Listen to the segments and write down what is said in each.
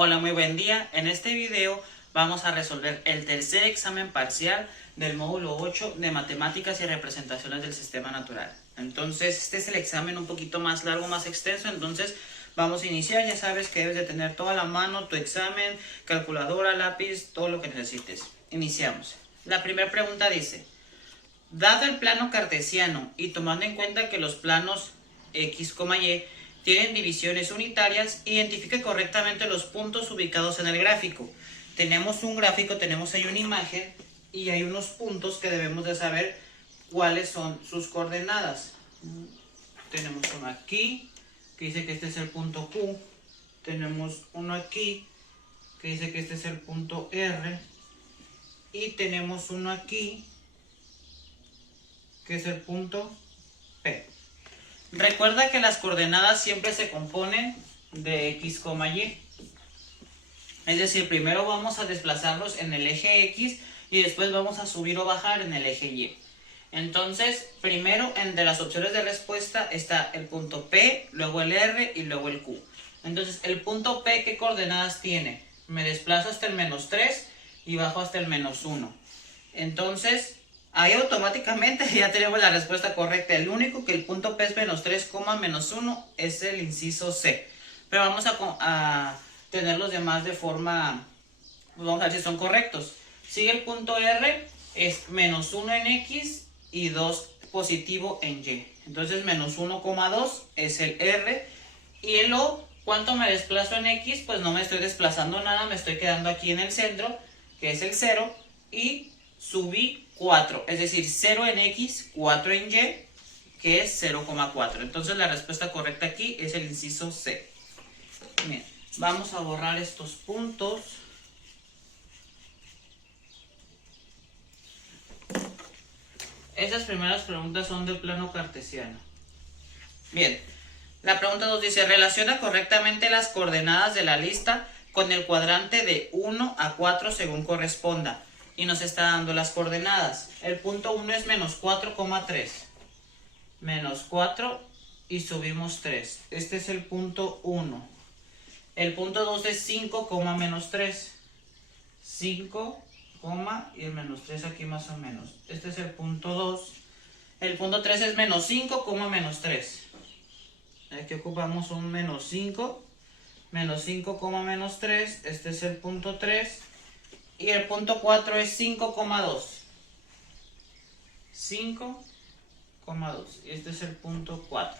Hola, muy buen día. En este video vamos a resolver el tercer examen parcial del módulo 8 de Matemáticas y Representaciones del Sistema Natural. Entonces, este es el examen un poquito más largo, más extenso, entonces vamos a iniciar. Ya sabes que debes de tener toda la mano, tu examen, calculadora, lápiz, todo lo que necesites. Iniciamos. La primera pregunta dice: dado el plano cartesiano y tomando en cuenta que los planos X, Y tienen divisiones unitarias, identifique correctamente los puntos ubicados en el gráfico. Tenemos un gráfico, tenemos ahí una imagen y hay unos puntos que debemos de saber cuáles son sus coordenadas. Tenemos uno aquí que dice que este es el punto Q. Tenemos uno aquí que dice que este es el punto R. Y tenemos uno aquí que es el punto P. Recuerda que las coordenadas siempre se componen de X, Y. Es decir, primero vamos a desplazarlos en el eje X y después vamos a subir o bajar en el eje Y. Entonces, primero entre las opciones de respuesta está el punto P, luego el R y luego el Q. Entonces, el punto P, ¿qué coordenadas tiene? Me desplazo hasta el -3 y bajo hasta el -1. Entonces, ahí automáticamente ya tenemos la respuesta correcta. El único que el punto P es -3, -1 es el inciso C. Pero vamos a tener los demás de forma, vamos a ver si son correctos. Sigue el punto R, es -1 en X y 2 positivo en Y. Entonces -1,2 es el R. Y el O, ¿cuánto me desplazo en X? Pues no me estoy desplazando nada, me estoy quedando aquí en el centro, que es el 0. Y subí 4, es decir, 0 en X, 4 en Y, que es 0,4. Entonces la respuesta correcta aquí es el inciso C. Bien, vamos a borrar estos puntos. Estas primeras preguntas son del plano cartesiano. Bien, la pregunta 2 dice: relaciona correctamente las coordenadas de la lista con el cuadrante de 1 a 4 según corresponda. Y nos está dando las coordenadas. El punto 1 es -4,3. -4 y subimos 3. Este es el punto 1. El punto 2 es 5, -3. 5, y el -3 aquí más o menos. Este es el punto 2. El punto 3 es -5, -3. Aquí ocupamos un -5. -5, -3. Este es el punto 3. Y el punto 4 es 5,2. 5,2. Y este es el punto 4.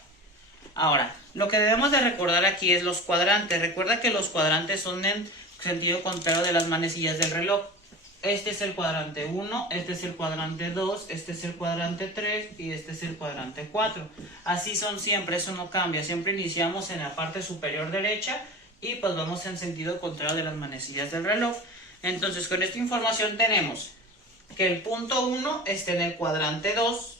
Ahora, lo que debemos de recordar aquí es los cuadrantes. Recuerda que los cuadrantes son en sentido contrario de las manecillas del reloj. Este es el cuadrante 1, este es el cuadrante 2, este es el cuadrante 3 y este es el cuadrante 4. Así son siempre, eso no cambia. Siempre iniciamos en la parte superior derecha y pues vamos en sentido contrario de las manecillas del reloj. Entonces, con esta información tenemos que el punto 1 esté en el cuadrante 2,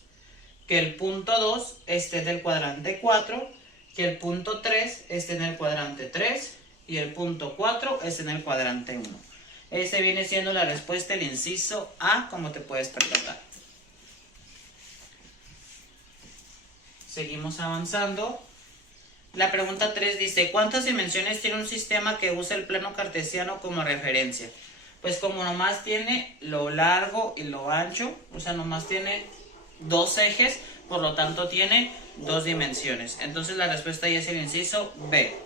que el punto 2 esté en el cuadrante 4, que el punto 3 esté en el cuadrante 3 y el punto 4 esté en el cuadrante 1. Este viene siendo la respuesta, el inciso A, como te puedes percatar. Seguimos avanzando. La pregunta 3 dice: ¿cuántas dimensiones tiene un sistema que usa el plano cartesiano como referencia? Pues como nomás tiene lo largo y lo ancho, o sea, nomás tiene dos ejes, por lo tanto tiene dos dimensiones. Entonces la respuesta ya es el inciso B.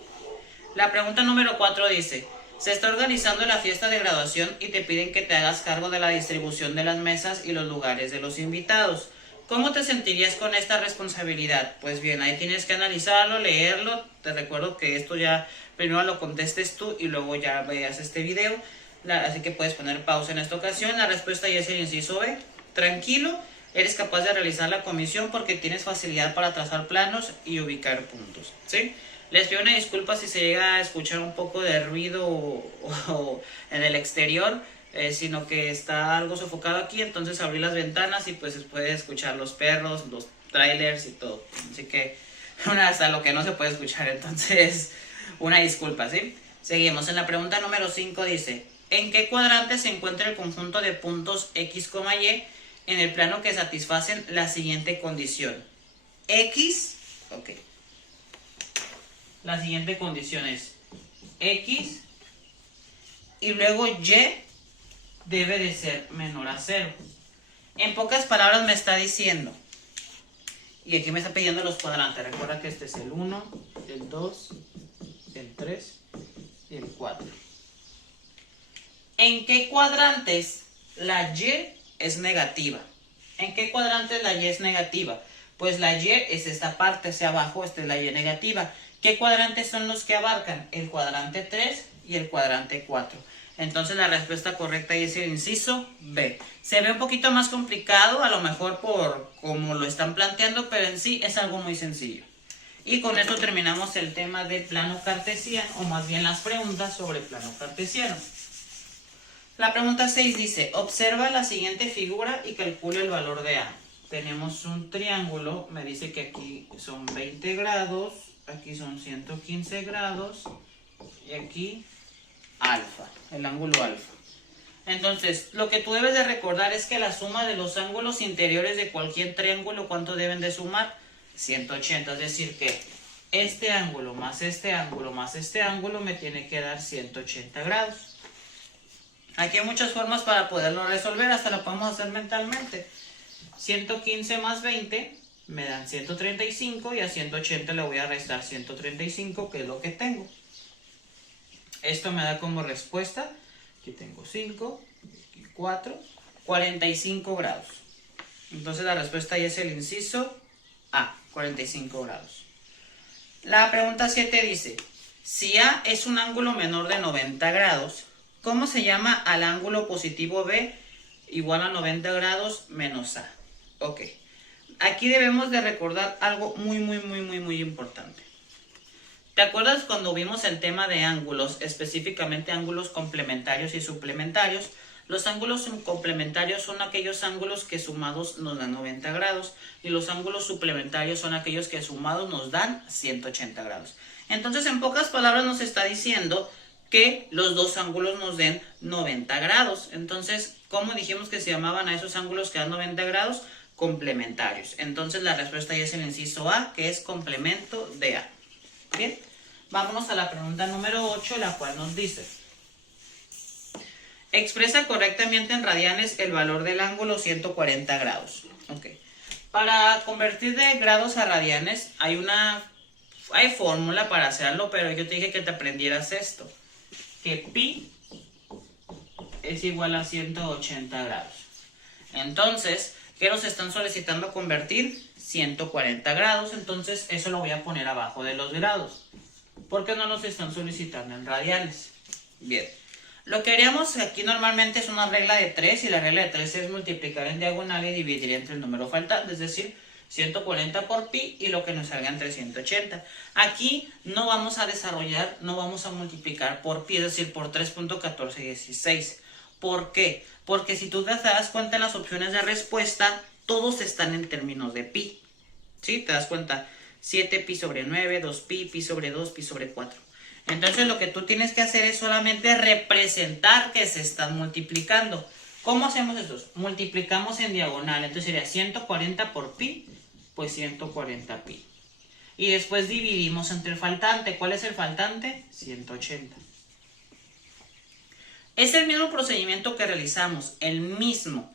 La pregunta número 4 dice: se está organizando la fiesta de graduación y te piden que te hagas cargo de la distribución de las mesas y los lugares de los invitados. ¿Cómo te sentirías con esta responsabilidad? Pues bien, ahí tienes que analizarlo, leerlo. Te recuerdo que esto ya primero lo contestes tú y luego ya veas este video. Así que puedes poner pausa en esta ocasión. La respuesta ya es el inciso B. Tranquilo, eres capaz de realizar la comisión porque tienes facilidad para trazar planos y ubicar puntos, ¿sí? Les pido una disculpa si se llega a escuchar un poco de ruido o en el exterior, sino que está algo sofocado aquí, entonces abrí las ventanas y pues se puede escuchar los perros, los trailers y todo. Así que hasta lo que no se puede escuchar, entonces una disculpa, ¿sí? Seguimos. En la pregunta número 5 dice: ¿en qué cuadrante se encuentra el conjunto de puntos X, Y en el plano que satisfacen la siguiente condición? X, ok. La siguiente condición es X y luego y debe de ser menor a 0. En pocas palabras me está diciendo, y aquí me está pidiendo los cuadrantes. Recuerda que este es el 1, el 2, el 3 y el 4. ¿En qué cuadrantes la y es negativa? ¿En qué cuadrantes la y es negativa? Pues la y es esta parte hacia abajo, esta es la y negativa. ¿Qué cuadrantes son los que abarcan? El cuadrante 3 y el cuadrante 4. Entonces la respuesta correcta es el inciso B. Se ve un poquito más complicado, a lo mejor por cómo lo están planteando, pero en sí es algo muy sencillo. Y con esto terminamos el tema del plano cartesiano, o más bien las preguntas sobre el plano cartesiano. La pregunta 6 dice, observa la siguiente figura y calcula el valor de A. Tenemos un triángulo, me dice que aquí son 20 grados, aquí son 115 grados y aquí alfa, el ángulo alfa. Entonces, lo que tú debes de recordar es que la suma de los ángulos interiores de cualquier triángulo, ¿cuánto deben de sumar? 180, es decir que este ángulo más este ángulo más este ángulo me tiene que dar 180 grados. Aquí hay muchas formas para poderlo resolver, hasta lo podemos hacer mentalmente. 115 más 20 me dan 135 y a 180 le voy a restar 135, que es lo que tengo. Esto me da como respuesta, aquí tengo 5, aquí 4, 45 grados. Entonces la respuesta ahí es el inciso A, 45 grados. La pregunta 7 dice, si A es un ángulo menor de 90 grados, ¿cómo se llama al ángulo positivo B igual a 90 grados menos A? Ok, aquí debemos de recordar algo muy importante. ¿Te acuerdas cuando vimos el tema de ángulos, específicamente ángulos complementarios y suplementarios? Los ángulos complementarios son aquellos ángulos que sumados nos dan 90 grados y los ángulos suplementarios son aquellos que sumados nos dan 180 grados. Entonces, en pocas palabras nos está diciendo que los dos ángulos nos den 90 grados. Entonces, ¿cómo dijimos que se llamaban a esos ángulos que dan 90 grados? Complementarios. Entonces, la respuesta ya es el inciso A, que es complemento de A. Bien, vámonos a la pregunta número 8, la cual nos dice, expresa correctamente en radianes el valor del ángulo 140 grados. Ok, para convertir de grados a radianes hay fórmula para hacerlo, pero yo te dije que te aprendieras esto, que pi es igual a 180 grados. Entonces, ¿qué nos están solicitando convertir? 140 grados, entonces eso lo voy a poner abajo de los grados. ¿Por qué no nos están solicitando en radianes? Bien, lo que haríamos aquí normalmente es una regla de 3 y la regla de 3 es multiplicar en diagonal y dividir entre el número faltante, es decir, 140 por pi y lo que nos salga entre 180. Aquí no vamos a desarrollar, no vamos a multiplicar por pi, es decir, por 3.1416. ¿Por qué? Porque si tú te das cuenta en las opciones de respuesta, todos están en términos de pi. ¿Sí? ¿Te das cuenta? 7 pi sobre 9, 2 pi, pi sobre 2, pi sobre 4. Entonces lo que tú tienes que hacer es solamente representar que se están multiplicando. ¿Cómo hacemos esto? Multiplicamos en diagonal. Entonces sería 140 por pi, pues 140 pi. Y después dividimos entre el faltante. ¿Cuál es el faltante? 180. Es el mismo procedimiento que realizamos, el mismo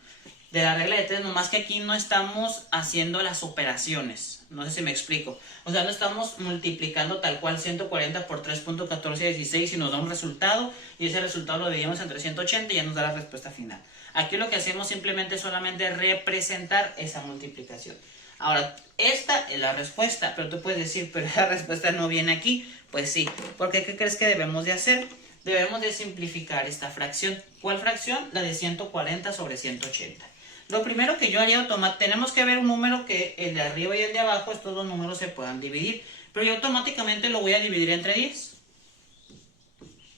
de la regla de 3, nomás que aquí no estamos haciendo las operaciones. No sé si me explico. O sea, no estamos multiplicando tal cual 140 por 3.1416 y nos da un resultado y ese resultado lo dividimos entre 180 y ya nos da la respuesta final. Aquí lo que hacemos simplemente es solamente representar esa multiplicación. Ahora, esta es la respuesta, pero tú puedes decir, pero la respuesta no viene aquí. Pues sí, porque ¿qué crees que debemos de hacer? Debemos de simplificar esta fracción. ¿Cuál fracción? La de 140 sobre 180. Lo primero que yo haría tenemos que ver un número que el de arriba y el de abajo, estos dos números se puedan dividir. Pero yo automáticamente lo voy a dividir entre 10.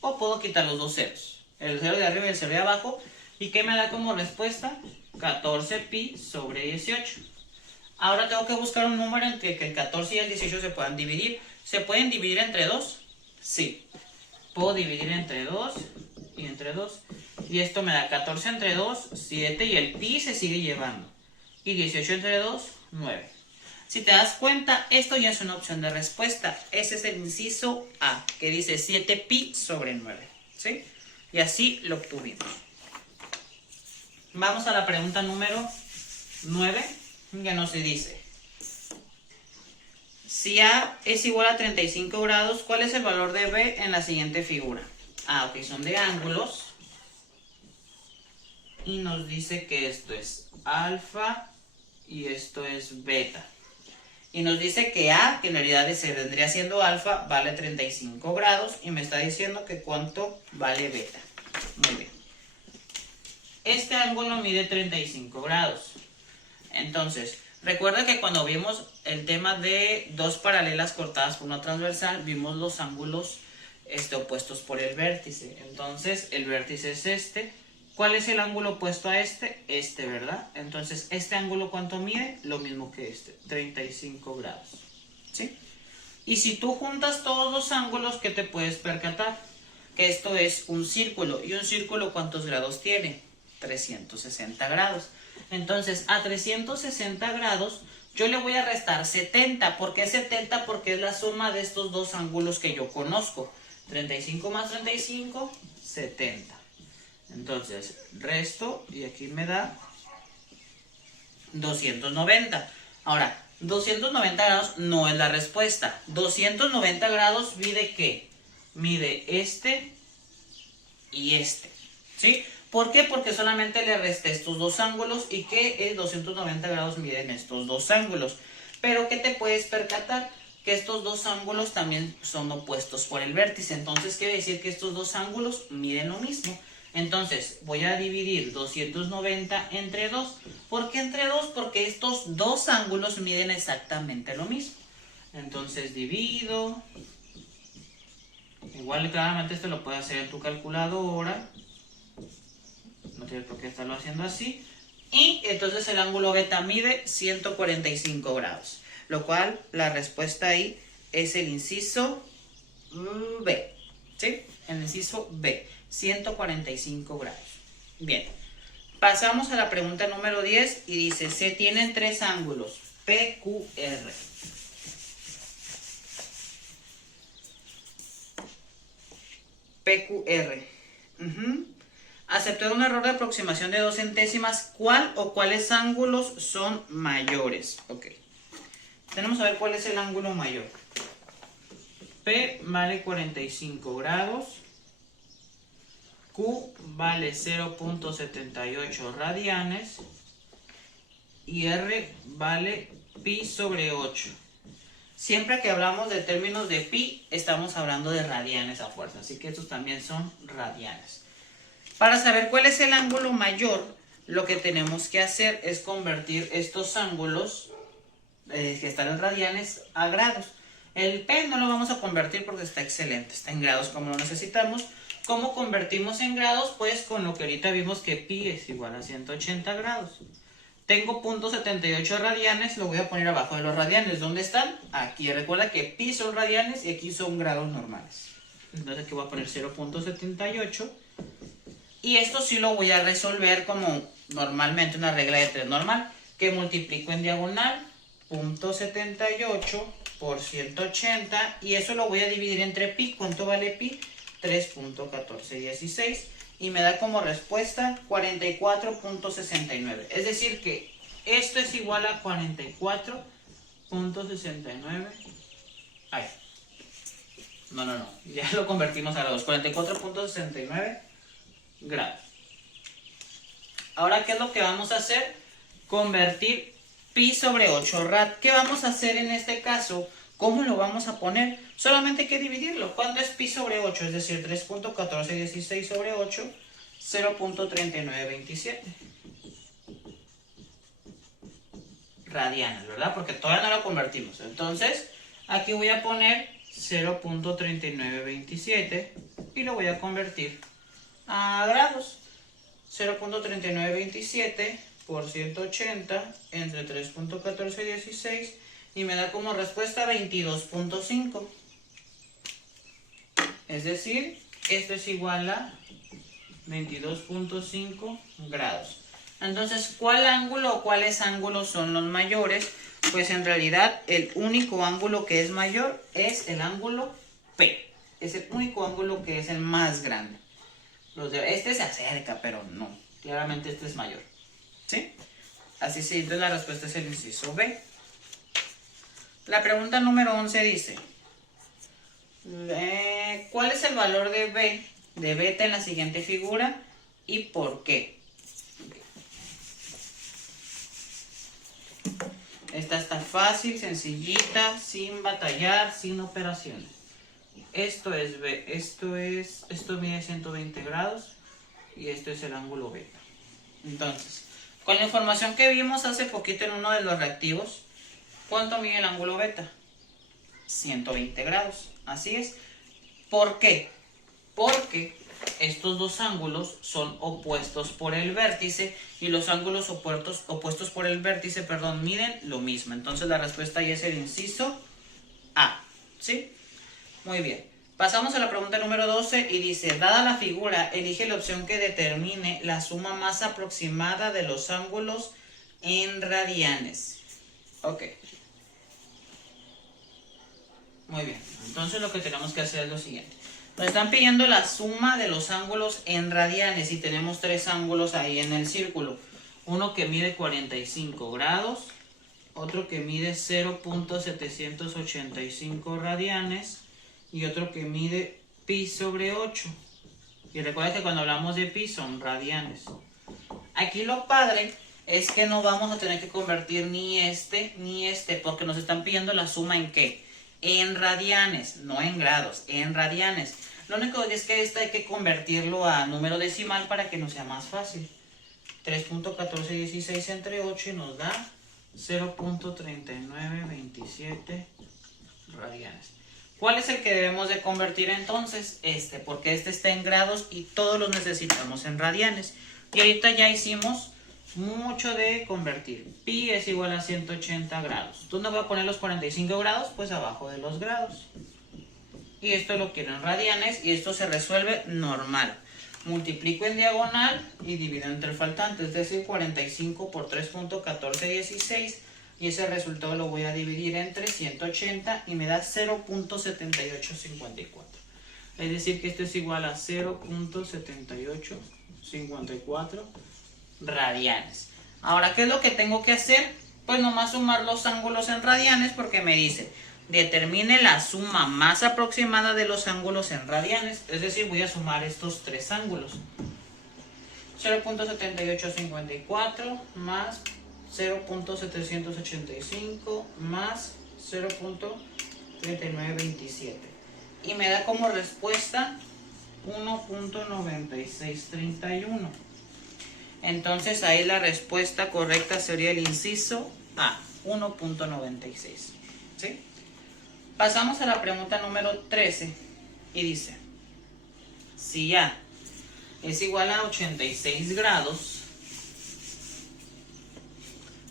O puedo quitar los dos ceros. El cero de arriba y el cero de abajo. ¿Y qué me da como respuesta? 14 pi sobre 18. Ahora tengo que buscar un número entre que el 14 y el 18 se puedan dividir. ¿Se pueden dividir entre 2? Sí. Puedo dividir entre 2 y entre 2. Y esto me da 14 entre 2, 7 y el pi se sigue llevando. Y 18 entre 2, 9. Si te das cuenta, esto ya es una opción de respuesta. Ese es el inciso A, que dice 7 pi sobre 9. ¿Sí? Y así lo obtuvimos. Vamos a la pregunta número 9, que nos dice: si A es igual a 35 grados, ¿cuál es el valor de B en la siguiente figura? Ok, son de ángulos. Y nos dice que esto es alfa y esto es beta. Y nos dice que A, que en realidad se vendría siendo alfa, vale 35 grados. Y me está diciendo que cuánto vale beta. Muy bien. Este ángulo mide 35 grados. Entonces, recuerda que cuando vimos el tema de dos paralelas cortadas por una transversal, vimos los ángulos opuestos por el vértice. Entonces, el vértice es este. ¿Cuál es el ángulo opuesto a este? Este, ¿verdad? Entonces, ¿este ángulo cuánto mide? Lo mismo que este, 35 grados. ¿Sí? Y si tú juntas todos los ángulos, ¿qué te puedes percatar? Que esto es un círculo. ¿Y un círculo cuántos grados tiene? 360 grados. Entonces, a 360 grados, yo le voy a restar 70. ¿Por qué 70? Porque es la suma de estos dos ángulos que yo conozco. 35 más 35, 70. Entonces, resto y aquí me da 290. Ahora, 290 grados no es la respuesta. 290 grados mide ¿qué? Mide este y este. ¿Sí? ¿Por qué? Porque solamente le resté estos dos ángulos y que 290 grados miden estos dos ángulos. Pero ¿qué te puedes percatar? Que estos dos ángulos también son opuestos por el vértice. Entonces quiere decir que estos dos ángulos miden lo mismo. Entonces voy a dividir 290 entre 2. ¿Por qué entre 2? Porque estos dos ángulos miden exactamente lo mismo. Entonces divido. Igual claramente esto lo puedes hacer en tu calculadora. No tienes por qué estarlo haciendo así. Y entonces el ángulo beta mide 145 grados. Lo cual la respuesta ahí es el inciso B. ¿Sí? El inciso B. 145 grados. Bien. Pasamos a la pregunta número 10 y dice: se tienen tres ángulos PQR. PQR. Aceptar un error de aproximación de 2 centésimas. ¿Cuál o cuáles ángulos son mayores? Ok. Tenemos a ver cuál es el ángulo mayor. P vale 45 grados. Q vale 0.78 radianes. Y R vale pi sobre 8. Siempre que hablamos de términos de pi, estamos hablando de radianes a fuerza. Así que estos también son radianes. Para saber cuál es el ángulo mayor, lo que tenemos que hacer es convertir estos ángulos que están en radianes a grados. El P no lo vamos a convertir porque está excelente, está en grados como lo necesitamos. ¿Cómo convertimos en grados? Pues con lo que ahorita vimos que pi es igual a 180 grados. Tengo 0.78 radianes, lo voy a poner abajo de los radianes. ¿Dónde están? Aquí. Recuerda que pi son radianes y aquí son grados normales. Entonces aquí voy a poner 0.78. Y esto sí lo voy a resolver como normalmente una regla de 3 normal, que multiplico en diagonal 0.78 por 180 y eso lo voy a dividir entre pi. ¿Cuánto vale pi? 3.1416 y me da como respuesta 44.69. Es decir que esto es igual a 44.69. Ay, no, ya lo convertimos a grados. 44.69 grados. Ahora, ¿qué es lo que vamos a hacer? Convertir pi sobre 8 rad. ¿Qué vamos a hacer en este caso? ¿Cómo lo vamos a poner? Solamente hay que dividirlo. ¿Cuánto es pi sobre 8? Es decir, 3.1416 sobre 8, 0.3927 radianes, ¿verdad? Porque todavía no lo convertimos. Entonces, aquí voy a poner 0.3927 y lo voy a convertir a grados. 0.3927 por 180 entre 3.1416 y me da como respuesta 22.5. Es decir, esto es igual a 22.5 grados. Entonces, ¿cuál ángulo o cuáles ángulos son los mayores? Pues en realidad el único ángulo que es mayor es el ángulo P. Es el único ángulo que es el más grande. Este se acerca, pero no. Claramente este es mayor. ¿Sí? Así sí, entonces la respuesta es el inciso B. La pregunta número 11 dice, ¿cuál es el valor de B, de beta en la siguiente figura y por qué? Esta está fácil, sencillita, sin batallar, sin operaciones. Esto es B, esto mide 120 grados y esto es el ángulo beta. Entonces, con la información que vimos hace poquito en uno de los reactivos, ¿cuánto mide el ángulo beta? 120 grados, así es. ¿Por qué? Porque estos dos ángulos son opuestos por el vértice y los ángulos opuestos por el vértice, miden lo mismo. Entonces la respuesta ya es el inciso A, ¿sí? Muy bien. Pasamos a la pregunta número 12 y dice, dada la figura, elige la opción que determine la suma más aproximada de los ángulos en radianes. Ok. Muy bien. Entonces lo que tenemos que hacer es lo siguiente. Nos están pidiendo la suma de los ángulos en radianes y tenemos tres ángulos ahí en el círculo. Uno que mide 45 grados, otro que mide 0.785 radianes y otro que mide pi sobre 8. Y recuerda que cuando hablamos de pi son radianes. Aquí lo padre es que no vamos a tener que convertir ni este porque nos están pidiendo la suma ¿en qué? En radianes, no en grados, en radianes. Lo único es que hay que convertirlo a número decimal para que nos sea más fácil. 3.1416 entre 8 y nos da 0.3927 radianes. ¿Cuál es el que debemos de convertir entonces? Porque este está en grados y todos los necesitamos en radianes. Y ahorita ya hicimos mucho de convertir. Pi es igual a 180 grados. ¿Dónde voy a poner los 45 grados? Pues abajo de los grados. Y esto lo quiero en radianes y esto se resuelve normal. Multiplico en diagonal y divido entre el faltante, es decir, 45 por 3.1416 y ese resultado lo voy a dividir entre 180 y me da 0.7854. Es decir que esto es igual a 0.7854 radianes. Ahora, ¿qué es lo que tengo que hacer? Pues nomás sumar los ángulos en radianes porque me dice determine la suma más aproximada de los ángulos en radianes. Es decir, voy a sumar estos tres ángulos. 0.7854 más 0.785 más 0.3927. Y me da como respuesta 1.9631. Entonces ahí la respuesta correcta sería el inciso A, 1.96. ¿Sí? Pasamos a la pregunta número 13 y dice, si A es igual a 86 grados,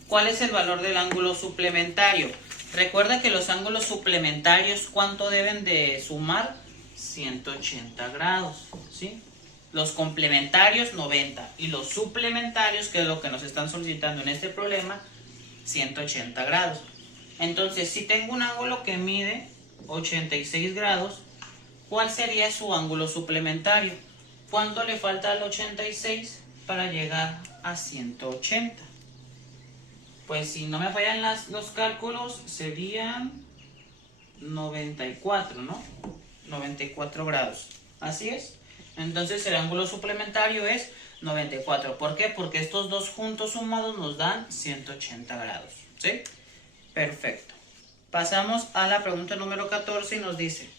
¿cuál es el valor del ángulo suplementario? Recuerda que los ángulos suplementarios, ¿cuánto deben de sumar? 180 grados, ¿sí? Los complementarios 90 y los suplementarios, que es lo que nos están solicitando en este problema, 180 grados. Entonces, si tengo un ángulo que mide 86 grados, ¿cuál sería su ángulo suplementario? ¿Cuánto le falta al 86 para llegar a 180? Pues si no me fallan los cálculos, serían 94, ¿no? 94 grados. Así es. Entonces el ángulo suplementario es 94. ¿Por qué? Porque estos dos juntos sumados nos dan 180 grados. ¿Sí? Perfecto. Pasamos a la pregunta número 14 y nos dice,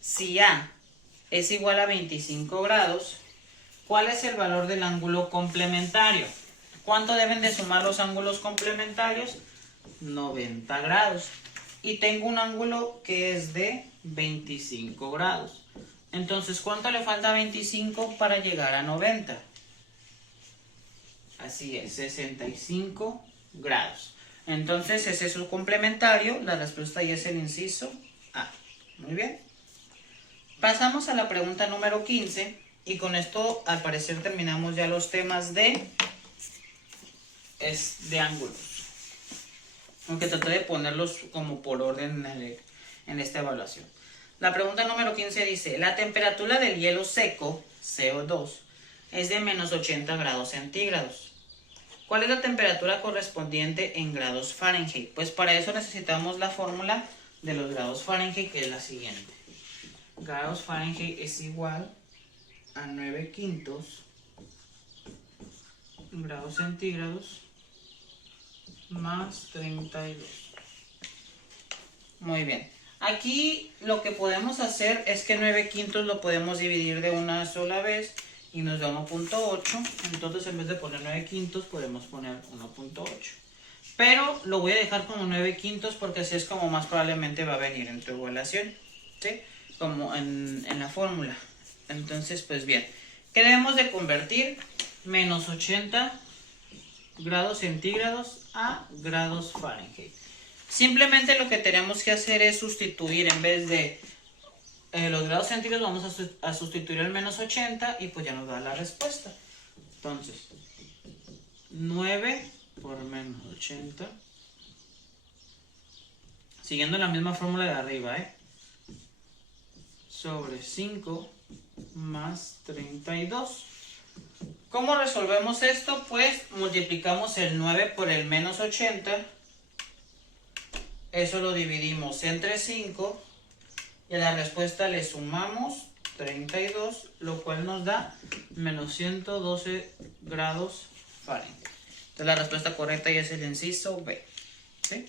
si A es igual a 25 grados, ¿cuál es el valor del ángulo complementario? ¿Cuánto deben de sumar los ángulos complementarios? 90 grados. Y tengo un ángulo que es de 25 grados. Entonces, ¿cuánto le falta a 25 para llegar a 90? Así es, 65 grados. Entonces, ese es su complementario. La respuesta ya es el inciso A. Muy bien. Pasamos a la pregunta número 15. Y con esto, al parecer, terminamos ya los temas de ángulos. Aunque traté de ponerlos como por orden en esta evaluación. La pregunta número 15 dice, la temperatura del hielo seco CO2 es de menos 80 grados centígrados. ¿Cuál es la temperatura correspondiente en grados Fahrenheit? Pues para eso necesitamos la fórmula de los grados Fahrenheit, que es la siguiente. Grados Fahrenheit es igual a 9 quintos grados centígrados más 32. Muy bien. Aquí lo que podemos hacer es que 9 quintos lo podemos dividir de una sola vez y nos da 1.8. Entonces en vez de poner 9 quintos podemos poner 1.8. Pero lo voy a dejar como 9 quintos porque así es como más probablemente va a venir en tu evaluación, ¿sí? Como en la fórmula. Entonces pues bien, ¿qué debemos de convertir? Menos 80 grados centígrados a grados Fahrenheit. Simplemente lo que tenemos que hacer es sustituir, en vez de los grados centígrados vamos a sustituir el menos 80 y pues ya nos da la respuesta. Entonces, 9 por menos 80, siguiendo la misma fórmula de arriba, sobre 5 más 32. ¿Cómo resolvemos esto? Pues multiplicamos el 9 por el menos 80. Eso lo dividimos entre 5 y a la respuesta le sumamos 32, lo cual nos da menos 112 grados Fahrenheit. Entonces la respuesta correcta ya es el inciso B, ¿sí?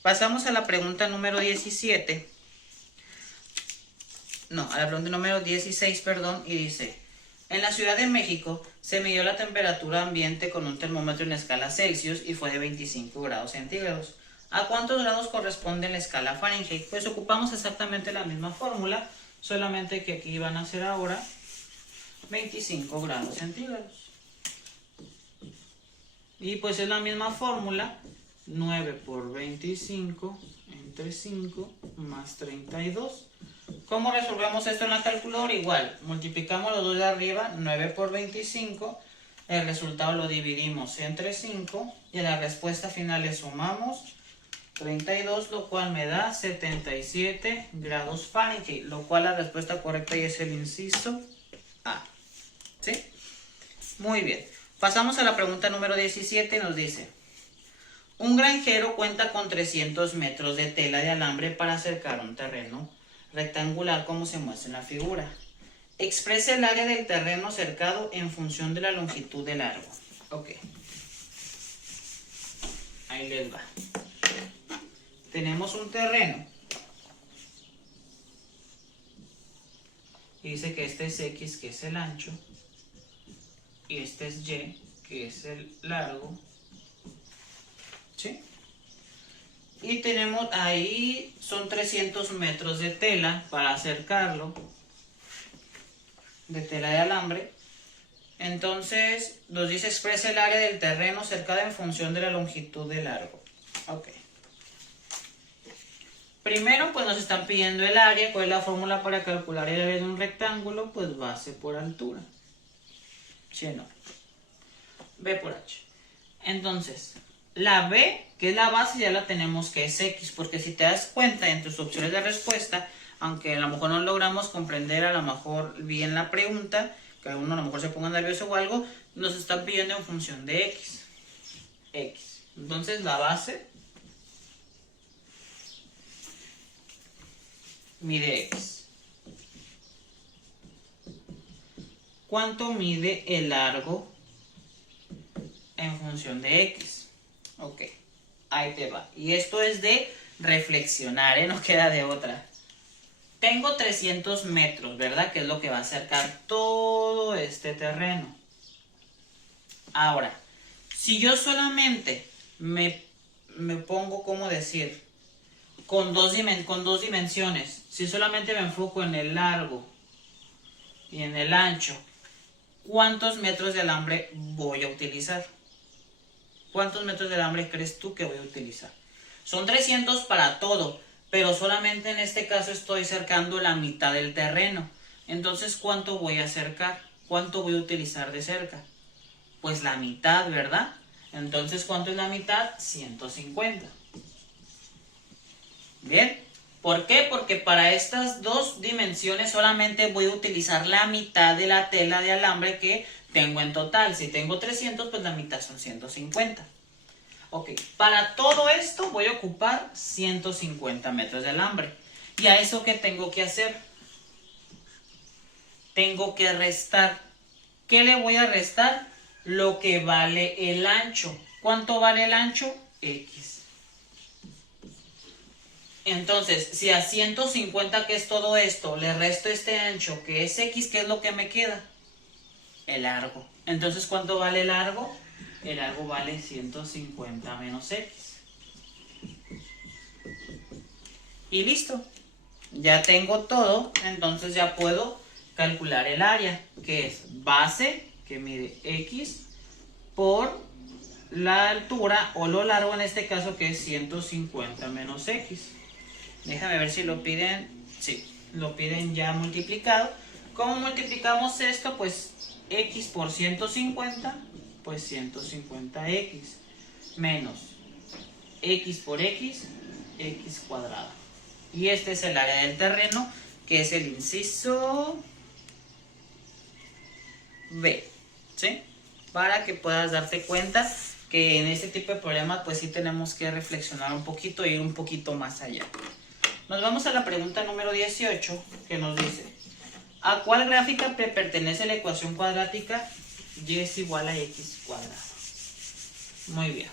Pasamos a la pregunta número 17. No, a la pregunta número 16, perdón, y dice: en la Ciudad de México se midió la temperatura ambiente con un termómetro en escala Celsius y fue de 25 grados centígrados. ¿A cuántos grados corresponde la escala Fahrenheit? Pues ocupamos exactamente la misma fórmula, solamente que aquí van a ser ahora 25 grados centígrados. Y pues es la misma fórmula, 9 por 25 entre 5 más 32. ¿Cómo resolvemos esto en la calculadora? Igual, multiplicamos los dos de arriba, 9 por 25, el resultado lo dividimos entre 5 y a la respuesta final le sumamos 32, lo cual me da 77 grados Fahrenheit, lo cual la respuesta correcta ya es el inciso A, ¿sí? Muy bien, pasamos a la pregunta número 17 y nos dice: un granjero cuenta con 300 metros de tela de alambre para cercar un terreno rectangular como se muestra en la figura. Expresa el área del terreno cercado en función de la longitud del largo. Ok. Ahí les va. Tenemos un terreno. Y dice que este es X, que es el ancho. Y este es Y, que es el largo. ¿Sí? Y tenemos ahí, son 300 metros de tela para acercarlo, de tela de alambre. Entonces nos dice: expresa el área del terreno cercado en función de la longitud del largo. Ok. Primero pues nos están pidiendo el área. ¿Cuál es la fórmula para calcular el área de un rectángulo? Pues base por altura. ¿Sí o no? B por H. Entonces, la B, que es la base, ya la tenemos, que es X, porque si te das cuenta en tus opciones de respuesta, aunque a lo mejor no logramos comprender a lo mejor bien la pregunta, que uno a lo mejor se ponga nervioso o algo, nos están pidiendo en función de X. X. Entonces la base mide X. ¿Cuánto mide el largo en función de X? Ok, ahí te va. Y esto es de reflexionar, no queda de otra. Tengo 300 metros, ¿verdad? Que es lo que va a acercar todo este terreno. Ahora, si yo solamente me pongo, ¿cómo decir? Con dos dimensiones. Si solamente me enfoco en el largo y en el ancho, ¿cuántos metros de alambre voy a utilizar? ¿Cuántos metros de alambre crees tú que voy a utilizar? Son 300 para todo, pero solamente en este caso estoy cercando la mitad del terreno. Entonces, ¿cuánto voy a acercar? ¿Cuánto voy a utilizar de cerca? Pues la mitad, ¿verdad? Entonces, ¿cuánto es la mitad? 150. Bien, ¿Por qué? Porque para estas dos dimensiones solamente voy a utilizar la mitad de la tela de alambre que tengo en total. Si tengo 300, pues la mitad son 150. Ok, para todo esto voy a ocupar 150 metros de alambre. ¿Y a eso qué tengo que hacer? Tengo que restar. ¿Qué le voy a restar? Lo que vale el ancho. ¿Cuánto vale el ancho? X. Entonces, si a 150, que es todo esto, le resto este ancho, que es X, ¿qué es lo que me queda? El largo. Entonces, ¿cuánto vale el largo? El largo vale 150 menos X. Y listo. Ya tengo todo, entonces ya puedo calcular el área, que es base, que mide X, por la altura o lo largo en este caso, que es 150 menos X. Déjame ver si lo piden. Sí, lo piden ya multiplicado. ¿Cómo multiplicamos esto? Pues X por 150, pues 150X menos X por X, X cuadrada. Y este es el área del terreno, que es el inciso B, ¿sí? Para que puedas darte cuenta que en este tipo de problemas pues sí tenemos que reflexionar un poquito e ir un poquito más allá. Nos vamos a la pregunta número 18, que nos dice: ¿a cuál gráfica pertenece la ecuación cuadrática y es igual a x cuadrado? Muy bien.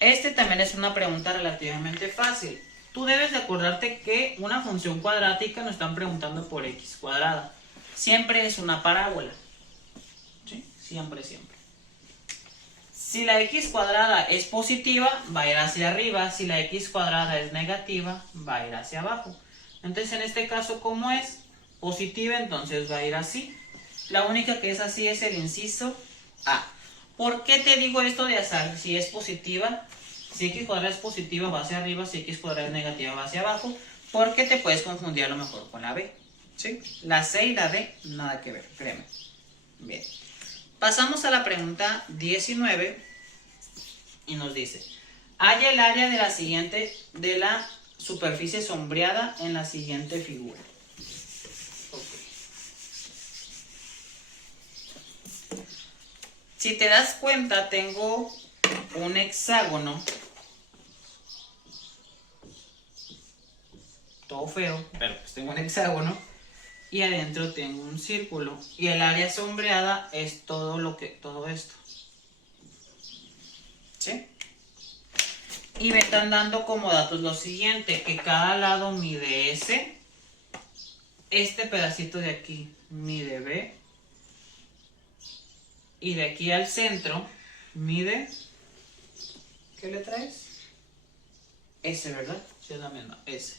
Este también es una pregunta relativamente fácil. Tú debes de acordarte que una función cuadrática nos están preguntando por x cuadrada. Siempre es una parábola. ¿Sí? Siempre, siempre. Si la x cuadrada es positiva, va a ir hacia arriba. Si la x cuadrada es negativa, va a ir hacia abajo. Entonces, en este caso, ¿cómo es? Positiva, entonces va a ir así. La única que es así es el inciso A. ¿Por qué te digo esto de azar? Si es positiva, si x cuadrada es positiva, va hacia arriba. Si x cuadrada es negativa, va hacia abajo. Porque te puedes confundir a lo mejor con la B. ¿Sí? La C y la D, nada que ver, créeme. Bien. Pasamos a la pregunta 19 y nos dice: halla el área de la superficie sombreada en la siguiente figura. Okay. Si te das cuenta, tengo un hexágono, todo feo, pero pues tengo un hexágono. Y adentro tengo un círculo. Y el área sombreada es todo esto. ¿Sí? Y me están dando como datos lo siguiente: que cada lado mide S. Este pedacito de aquí mide B. Y de aquí al centro mide... ¿qué letra es? S, ¿verdad? Sí, es la misma, S.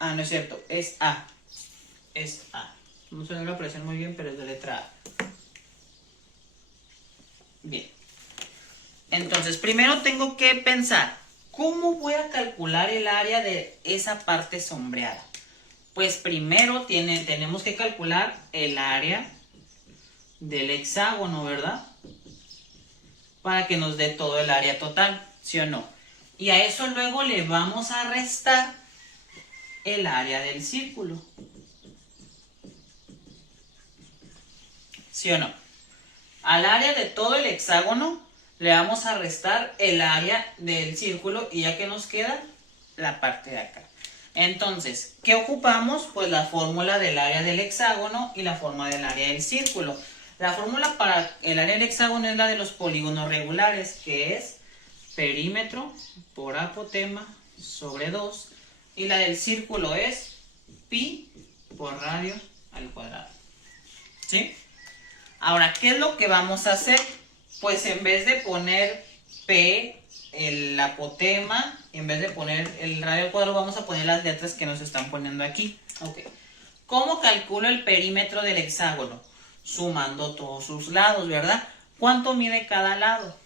Ah, no es cierto, es A. Es A. No se me va a aparecer muy bien, pero es de letra A. Bien. Entonces, primero tengo que pensar, ¿cómo voy a calcular el área de esa parte sombreada? Pues primero tenemos que calcular el área del hexágono, ¿verdad? Para que nos dé todo el área total, ¿sí o no? Y a eso luego le vamos a restar el área del círculo. ¿Sí o no? Al área de todo el hexágono le vamos a restar el área del círculo y ya que nos queda la parte de acá. Entonces, ¿qué ocupamos? Pues la fórmula del área del hexágono y la fórmula del área del círculo. La fórmula para el área del hexágono es la de los polígonos regulares, que es perímetro por apotema sobre 2. Y la del círculo es pi por radio al cuadrado. ¿Sí? Ahora, ¿qué es lo que vamos a hacer? Pues en vez de poner P, el apotema, en vez de poner el radio al cuadrado, vamos a poner las letras que nos están poniendo aquí. Ok. ¿Cómo calculo el perímetro del hexágono? Sumando todos sus lados, ¿verdad? ¿Cuánto mide cada lado?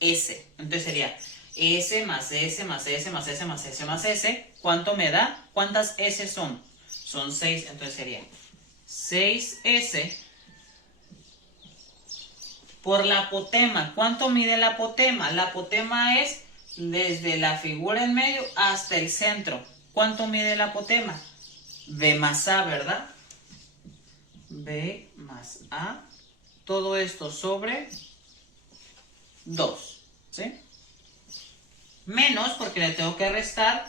S. Entonces sería S más S más S más S más S más S. ¿Cuánto me da? ¿Cuántas S son? Son 6. Entonces sería 6S por la apotema. ¿Cuánto mide la apotema? La apotema es desde la figura en medio hasta el centro. ¿Cuánto mide la apotema? B más A, ¿verdad? B más A. Todo esto sobre 2, ¿sí? Menos, porque le tengo que restar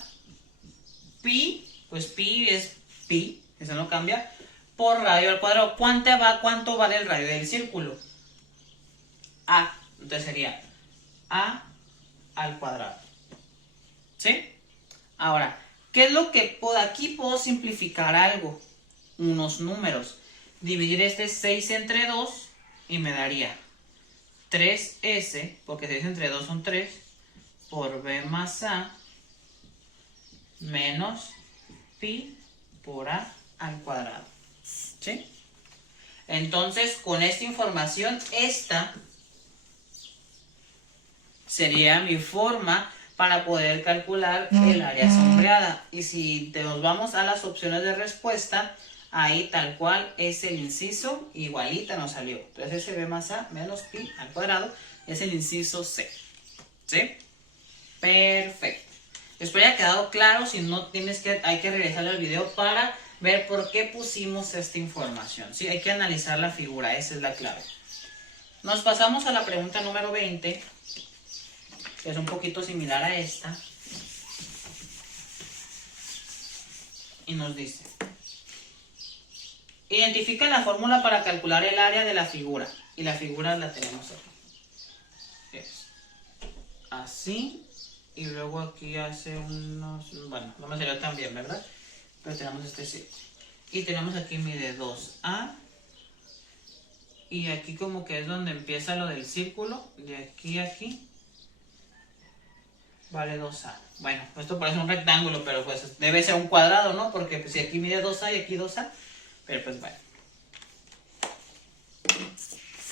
pi, pues pi es pi, eso no cambia, por radio al cuadrado. ¿Cuánto vale el radio del círculo? A, entonces sería A al cuadrado, ¿sí? Ahora, ¿qué es lo que puedo? Aquí puedo simplificar algo, unos números. Dividir este 6 entre 2 y me daría 3S, porque 6 entre 2 son 3, por B más A menos pi por A al cuadrado, ¿sí? Entonces, con esta información, esta sería mi forma para poder calcular el área sombreada. Y si nos vamos a las opciones de respuesta, ahí tal cual es el inciso, igualita nos salió. Entonces ese B más A menos pi al cuadrado es el inciso C, ¿sí? Perfecto. Espero haya quedado claro. Si no, hay que regresar al video para ver por qué pusimos esta información, ¿sí? Hay que analizar la figura, esa es la clave. Nos pasamos a la pregunta número 20, que es un poquito similar a esta. Y nos dice: identifica la fórmula para calcular el área de la figura. Y la figura la tenemos aquí. Es así. Y luego aquí hace unos... Bueno, no me salió tan bien, ¿verdad? Pero tenemos este círculo. Y tenemos aquí mide 2A. Y aquí como que es donde empieza lo del círculo. De aquí a aquí. Vale 2A. Bueno, esto parece un rectángulo, pero pues debe ser un cuadrado, ¿no? Porque pues si aquí mide 2A y aquí 2A. Pero pues bueno.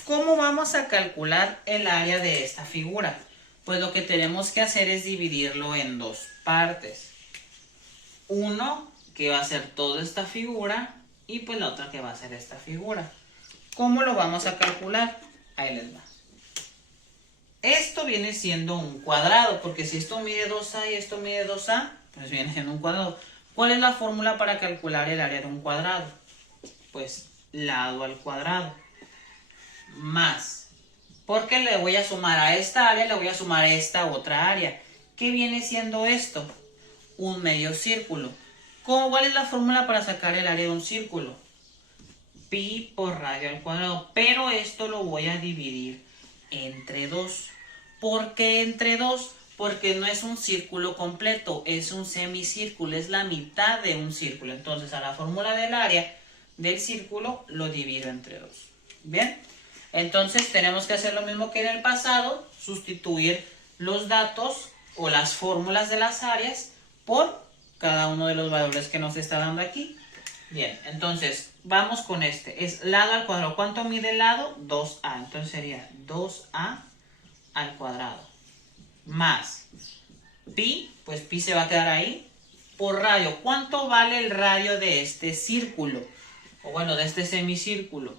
¿Cómo vamos a calcular el área de esta figura? Pues lo que tenemos que hacer es dividirlo en dos partes. Uno que va a ser toda esta figura y pues la otra que va a ser esta figura. ¿Cómo lo vamos a calcular? Ahí les va. Esto viene siendo un cuadrado, porque si esto mide 2A y esto mide 2A, pues viene siendo un cuadrado. ¿Cuál es la fórmula para calcular el área de un cuadrado? Pues lado al cuadrado más, porque le voy a sumar a esta área, le voy a sumar a esta otra área. ¿Qué viene siendo esto? Un medio círculo. ¿Cuál es la fórmula para sacar el área de un círculo? Pi por radio al cuadrado. Pero esto lo voy a dividir entre 2. ¿Por qué entre 2? Porque no es un círculo completo, es un semicírculo, es la mitad de un círculo. Entonces a la fórmula del área del círculo lo divido entre 2. ¿Bien? Entonces tenemos que hacer lo mismo que en el pasado, sustituir los datos o las fórmulas de las áreas por cada uno de los valores que nos está dando aquí. Bien, entonces vamos con este, es lado al cuadrado. ¿Cuánto mide el lado? 2A, entonces sería 2A al cuadrado más pi, pues pi se va a quedar ahí, por radio. ¿Cuánto vale el radio de este círculo? O bueno, de este semicírculo.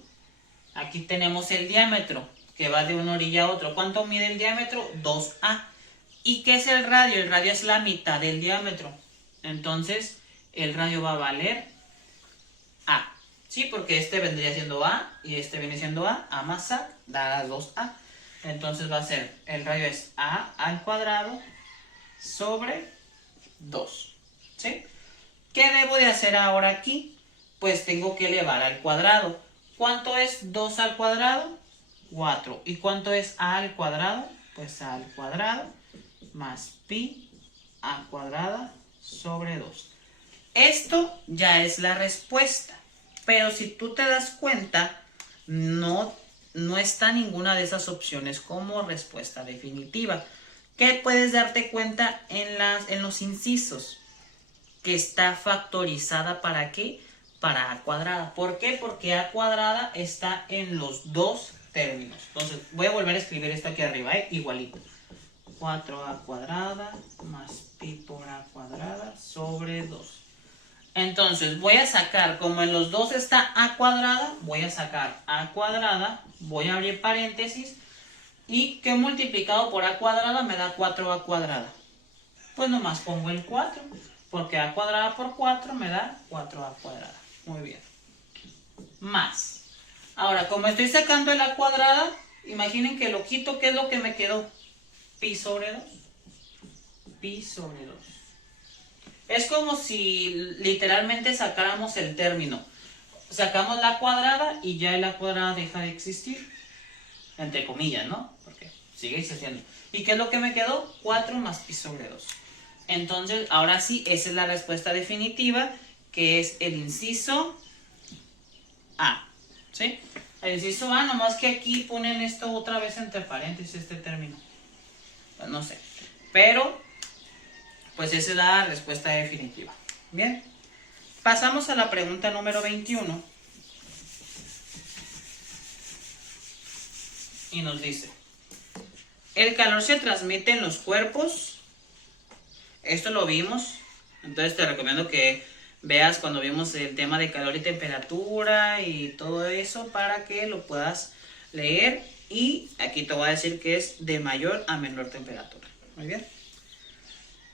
Aquí tenemos el diámetro, que va de una orilla a otra. ¿Cuánto mide el diámetro? 2A. ¿Y qué es el radio? El radio es la mitad del diámetro. Entonces, el radio va a valer A. Sí, porque este vendría siendo A y este viene siendo A más A, da 2A. Entonces va a ser, el radio es A al cuadrado sobre 2. ¿Sí? ¿Qué debo de hacer ahora aquí? Pues tengo que elevar al cuadrado. ¿Cuánto es 2 al cuadrado? 4. ¿Y cuánto es A al cuadrado? Pues A al cuadrado más pi a cuadrada sobre 2. Esto ya es la respuesta. Pero si tú te das cuenta, no está ninguna de esas opciones como respuesta definitiva. ¿Qué puedes darte cuenta en los incisos? Que está factorizada ¿para qué? Para a cuadrada. ¿Por qué? Porque a cuadrada está en los dos términos. Entonces voy a volver a escribir esto aquí arriba, igualito. 4a cuadrada más pi por a cuadrada sobre 2. Entonces voy a sacar, como en los dos está a cuadrada, voy a sacar a cuadrada voy a abrir paréntesis, y que multiplicado por a cuadrada me da 4a cuadrada. Pues nomás pongo el 4, porque a cuadrada por 4 me da 4a cuadrada. Muy bien. Más. Ahora, como estoy sacando el a cuadrada, imaginen que lo quito, ¿qué es lo que me quedó? Pi sobre 2. Pi sobre 2. Es como si literalmente sacáramos el término. Sacamos la cuadrada y ya la cuadrada deja de existir. Entre comillas, ¿no? Porque sigue existiendo. ¿Y qué es lo que me quedó? 4 más pi sobre 2. Entonces, ahora sí, esa es la respuesta definitiva, que es el inciso A. ¿Sí? El inciso A, nomás que aquí ponen esto otra vez entre paréntesis, este término. Pues no sé. Pero, pues esa es la respuesta definitiva. Bien. Pasamos a la pregunta número 21. Y nos dice, ¿el calor se transmite en los cuerpos? Esto lo vimos. Entonces te recomiendo que veas cuando vimos el tema de calor y temperatura y todo eso para que lo puedas leer. Y aquí te voy a decir que es de mayor a menor temperatura. Muy bien.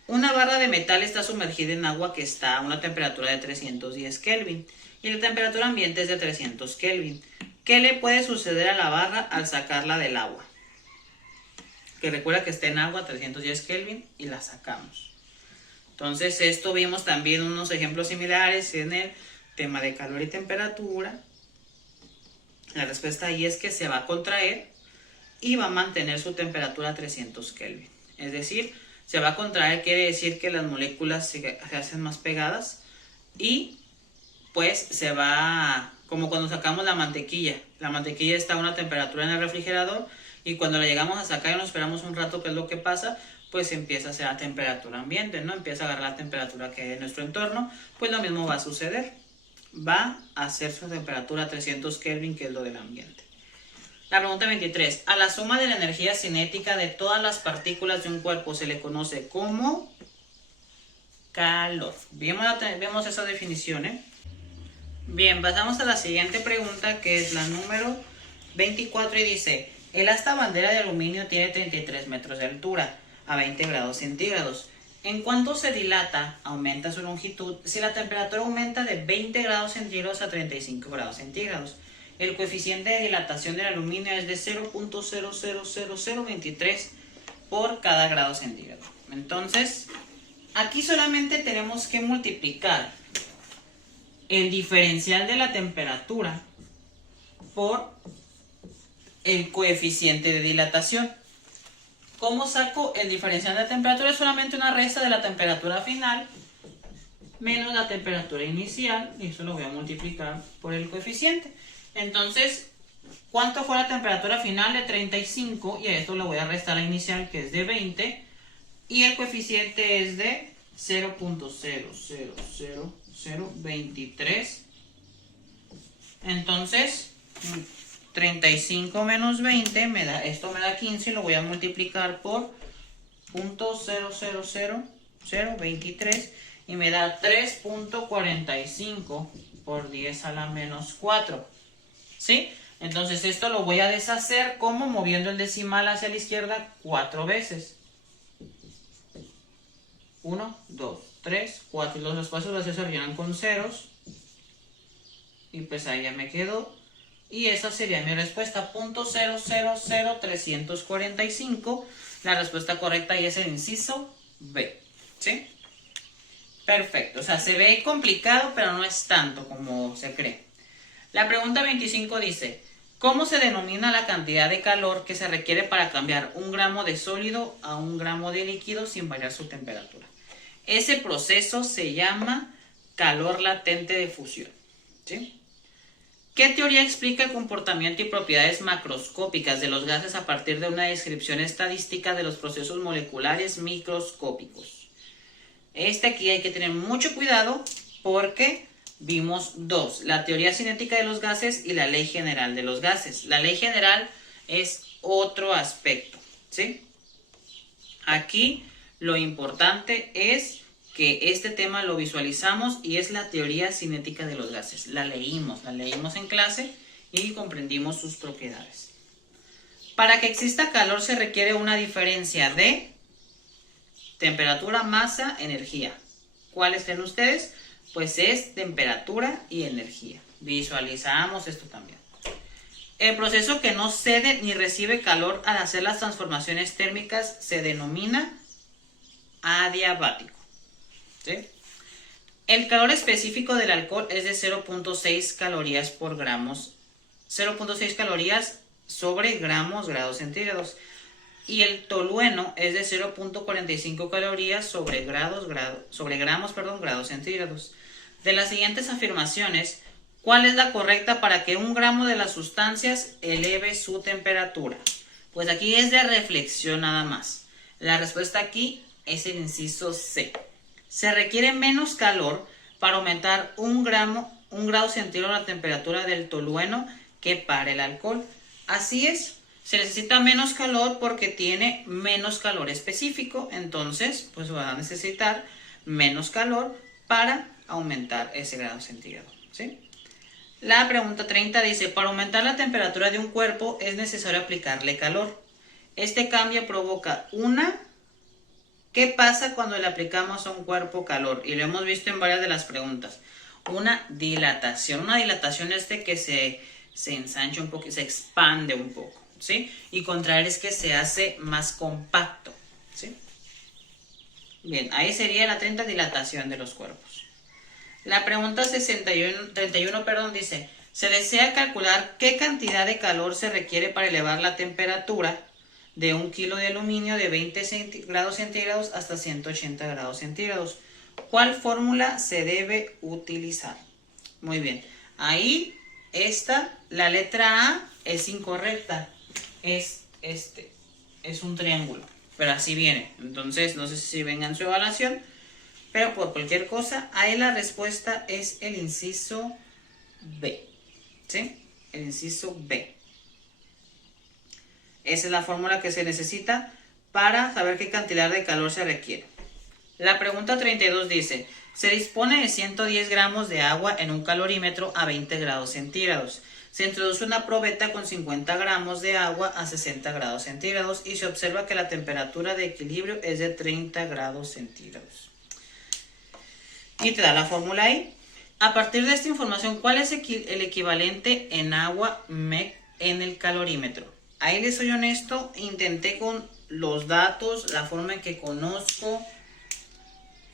Una barra de metal está sumergida en agua que está a una temperatura de 310 Kelvin y la temperatura ambiente es de 300 Kelvin. ¿Qué le puede suceder a la barra al sacarla del agua? Que recuerda que está en agua a 310 Kelvin y la sacamos. Entonces esto vimos también unos ejemplos similares en el tema de calor y temperatura. La respuesta ahí es que se va a contraer y va a mantener su temperatura a 300 Kelvin. Es decir, se va a contraer, quiere decir que las moléculas se hacen más pegadas y pues se va, como cuando sacamos la mantequilla. La mantequilla está a una temperatura en el refrigerador y cuando la llegamos a sacar y nos esperamos un rato, ¿qué es lo que pasa? Pues empieza a ser a temperatura ambiente, ¿no? Empieza a agarrar la temperatura que hay en nuestro entorno, pues lo mismo va a suceder. Va a hacer su temperatura a 300 Kelvin, que es lo del ambiente. La pregunta 23. A la suma de la energía cinética de todas las partículas de un cuerpo se le conoce como calor. Vemos esa definición, ¿eh? Bien, pasamos a la siguiente pregunta, que es la número 24 y dice, el asta bandera de aluminio tiene 33 metros de altura a 20 grados centígrados. En cuanto se dilata, aumenta su longitud si la temperatura aumenta de 20 grados centígrados a 35 grados centígrados. El coeficiente de dilatación del aluminio es de 0.000023 por cada grado centígrado. Entonces, aquí solamente tenemos que multiplicar el diferencial de la temperatura por el coeficiente de dilatación. ¿Cómo saco el diferencial de la temperatura? Es solamente una resta de la temperatura final menos la temperatura inicial, y eso lo voy a multiplicar por el coeficiente. Entonces, ¿cuánto fue la temperatura final? De 35, y a esto le voy a restar la inicial, que es de 20, y el coeficiente es de 0.00023. Entonces, 35 menos 20 me da, esto me da 15 y lo voy a multiplicar por 0.000023 y me da 3.45 por 10 a la menos 4. ¿Sí? Entonces esto lo voy a deshacer como moviendo el decimal hacia la izquierda 4 veces. 1, 2, 3, 4. Y los espacios vacíos se rellenan con ceros. Y pues ahí ya me quedó. Y esa sería mi respuesta, 0.000345. La respuesta correcta ahí es el inciso B. ¿Sí? Perfecto. O sea, se ve complicado, pero no es tanto como se cree. La pregunta 25 dice, ¿cómo se denomina la cantidad de calor que se requiere para cambiar 1 gramo de sólido a 1 gramo de líquido sin variar su temperatura? Ese proceso se llama calor latente de fusión. ¿Sí? ¿Qué teoría explica el comportamiento y propiedades macroscópicas de los gases a partir de una descripción estadística de los procesos moleculares microscópicos? Aquí hay que tener mucho cuidado porque vimos dos, la teoría cinética de los gases y la ley general de los gases. La ley general es otro aspecto, ¿sí? Aquí lo importante es que este tema lo visualizamos y es la teoría cinética de los gases. La leímos en clase y comprendimos sus propiedades. Para que exista calor se requiere una diferencia de temperatura, masa, energía. ¿Cuáles creen ustedes? Pues es temperatura y energía. Visualizamos esto también. El proceso que no cede ni recibe calor al hacer las transformaciones térmicas se denomina adiabático. ¿Sí? El calor específico del alcohol es de 0.6 calorías por gramos, 0.6 calorías sobre gramos grados centígrados. Y el tolueno es de 0.45 calorías sobre gramos grados centígrados. De las siguientes afirmaciones, ¿cuál es la correcta para que 1 gramo de las sustancias eleve su temperatura? Pues aquí es de reflexión nada más. La respuesta aquí es el inciso C. Se requiere menos calor para aumentar 1 grado centígrado la temperatura del tolueno que para el alcohol. Así es. Se necesita menos calor porque tiene menos calor específico, entonces pues va a necesitar menos calor para aumentar ese grado centígrado, ¿sí? La pregunta 30 dice, para aumentar la temperatura de un cuerpo es necesario aplicarle calor. Este cambio provoca ¿qué pasa cuando le aplicamos a un cuerpo calor? Y lo hemos visto en varias de las preguntas. Una dilatación. Una dilatación es de que se ensancha un poco, se expande un poco, ¿sí? Y contraer es que se hace más compacto, ¿sí? Bien, ahí sería la 30, dilatación de los cuerpos. La pregunta 31 dice, se desea calcular qué cantidad de calor se requiere para elevar la temperatura de 1 kilo de aluminio de 20 grados centígrados hasta 180 grados centígrados. ¿Cuál fórmula se debe utilizar? Muy bien, ahí la letra A es incorrecta. Es un triángulo, pero así viene. Entonces, no sé si venga en su evaluación, pero por cualquier cosa, ahí la respuesta es el inciso B, ¿sí? El inciso B. Esa es la fórmula que se necesita para saber qué cantidad de calor se requiere. La pregunta 32 dice, se dispone de 110 gramos de agua en un calorímetro a 20 grados centígrados. Se introduce una probeta con 50 gramos de agua a 60 grados centígrados y se observa que la temperatura de equilibrio es de 30 grados centígrados. Y te da la fórmula ahí. A partir de esta información, ¿cuál es el equivalente en agua MEC en el calorímetro? Ahí les soy honesto, intenté con los datos, la forma en que conozco,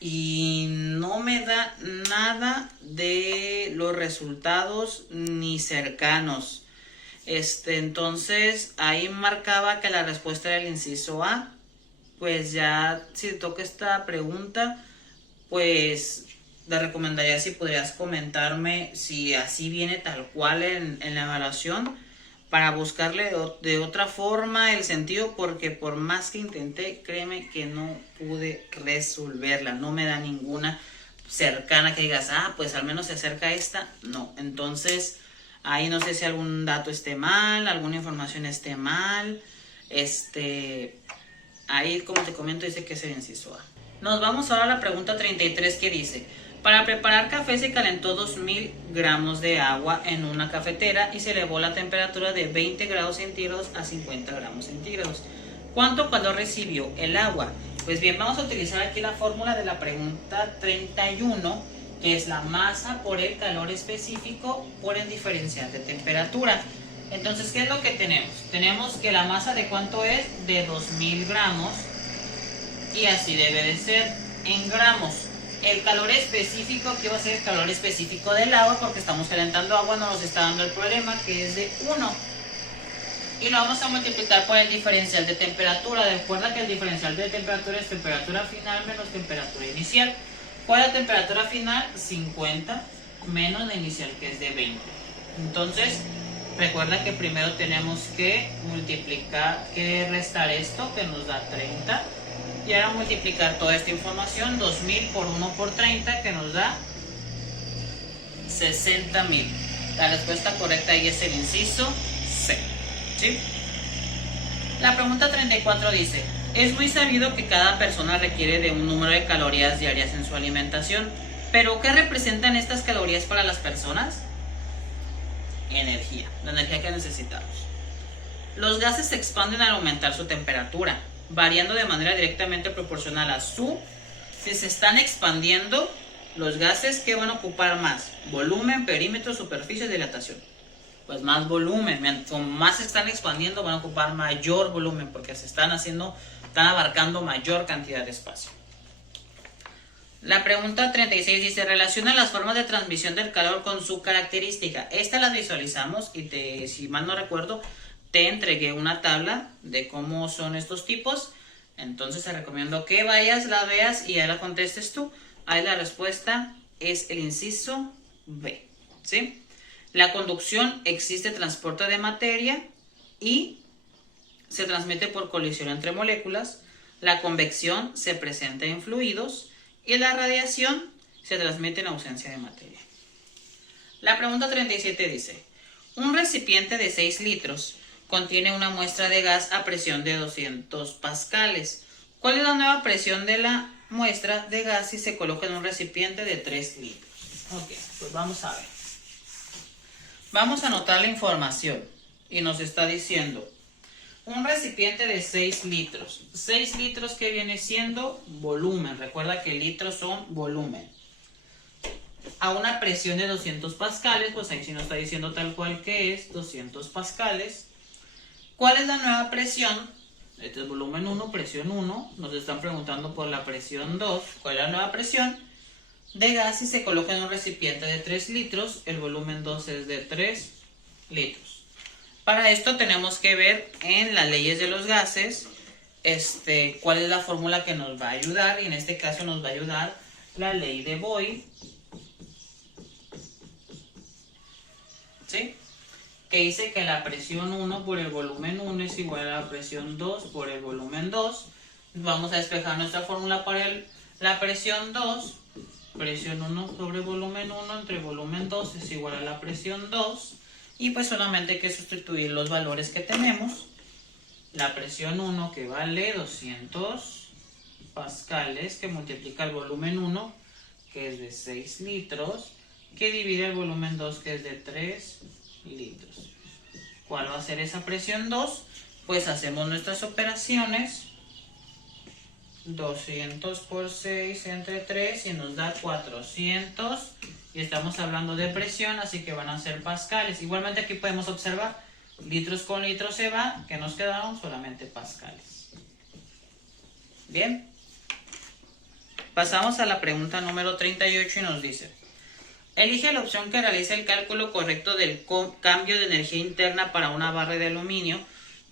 y no me da nada de los resultados ni cercanos. Entonces ahí marcaba que la respuesta era el inciso A. Pues ya si toca esta pregunta, pues te recomendaría si podrías comentarme si así viene tal cual en la evaluación, para buscarle de otra forma el sentido, porque por más que intenté, créeme que no pude resolverla. No me da ninguna cercana que digas, pues al menos se acerca a esta. No, entonces ahí no sé si algún dato esté mal, alguna información esté mal. Ahí, como te comento, dice que es el inciso A. Nos vamos ahora a la pregunta 33, que dice, para preparar café se calentó 2000 gramos de agua en una cafetera y se elevó la temperatura de 20 grados centígrados a 50 gramos centígrados. ¿Cuánto calor recibió el agua? Pues bien, vamos a utilizar aquí la fórmula de la pregunta 31, que es la masa por el calor específico por el diferencial de temperatura. Entonces, ¿qué es lo que tenemos? Tenemos que la masa de cuánto es, de 2000 gramos, y así debe de ser en gramos. El calor específico, ¿qué va a ser el calor específico del agua? Porque estamos calentando agua, no nos está dando el problema, que es de 1. Y lo vamos a multiplicar por el diferencial de temperatura. Recuerda que el diferencial de temperatura es temperatura final menos temperatura inicial. ¿Cuál es la temperatura final? 50 menos la inicial, que es de 20. Entonces, recuerda que primero tenemos que multiplicar, que restar esto, que nos da 30. Y ahora multiplicar toda esta información, 2000 por 1 por 30, que nos da 60.000. La respuesta correcta ahí es el inciso C, ¿sí? La pregunta 34 dice, es muy sabido que cada persona requiere de un número de calorías diarias en su alimentación, pero ¿qué representan estas calorías para las personas? energía, la energía que necesitamos. Los gases se expanden al aumentar su temperatura, variando de manera directamente proporcional a su... Si se están expandiendo, los gases, ¿qué van a ocupar más? Volumen, perímetro, superficie, dilatación. Pues más volumen, como más se están expandiendo van a ocupar mayor volumen porque están abarcando mayor cantidad de espacio. La pregunta 36 dice, relaciona las formas de transmisión del calor con su característica. Esta la visualizamos y si mal no recuerdo, te entregué una tabla de cómo son estos tipos. Entonces te recomiendo que vayas, la veas y ya la contestes tú. Ahí la respuesta es el inciso B, ¿sí? La conducción existe transporte de materia y se transmite por colisión entre moléculas. La convección se presenta en fluidos y la radiación se transmite en ausencia de materia. La pregunta 37 dice, un recipiente de 6 litros contiene una muestra de gas a presión de 200 pascales. ¿Cuál es la nueva presión de la muestra de gas si se coloca en un recipiente de 3 litros? Ok, pues vamos a ver. Vamos a anotar la información y nos está diciendo un recipiente de 6 litros. 6 litros que viene siendo volumen. Recuerda que litros son volumen. A una presión de 200 pascales, pues ahí sí nos está diciendo tal cual que es 200 pascales. ¿Cuál es la nueva presión? Este es volumen 1, presión 1. Nos están preguntando por la presión 2. ¿Cuál es la nueva presión de gas si se coloca en un recipiente de 3 litros? El volumen 2 es de 3 litros. Para esto tenemos que ver en las leyes de los gases cuál es la fórmula que nos va a ayudar. Y en este caso nos va a ayudar la ley de Boyle, ¿sí? Que dice que la presión 1 por el volumen 1 es igual a la presión 2 por el volumen 2. Vamos a despejar nuestra fórmula para la presión 2. Presión 1 sobre volumen 1 entre volumen 2 es igual a la presión 2. Y pues solamente hay que sustituir los valores que tenemos. La presión 1 que vale 200 pascales que multiplica el volumen 1 que es de 6 litros que divide el volumen 2 que es de 3 litros. ¿Cuál va a ser esa presión 2? Pues hacemos nuestras operaciones. 200 por 6 entre 3 y nos da 400. Y estamos hablando de presión, así que van a ser pascales. Igualmente aquí podemos observar, litros con litros se va, que nos quedaron solamente pascales. Bien. Pasamos a la pregunta número 38 y nos dice, elige la opción que realiza el cálculo correcto del cambio de energía interna para una barra de aluminio,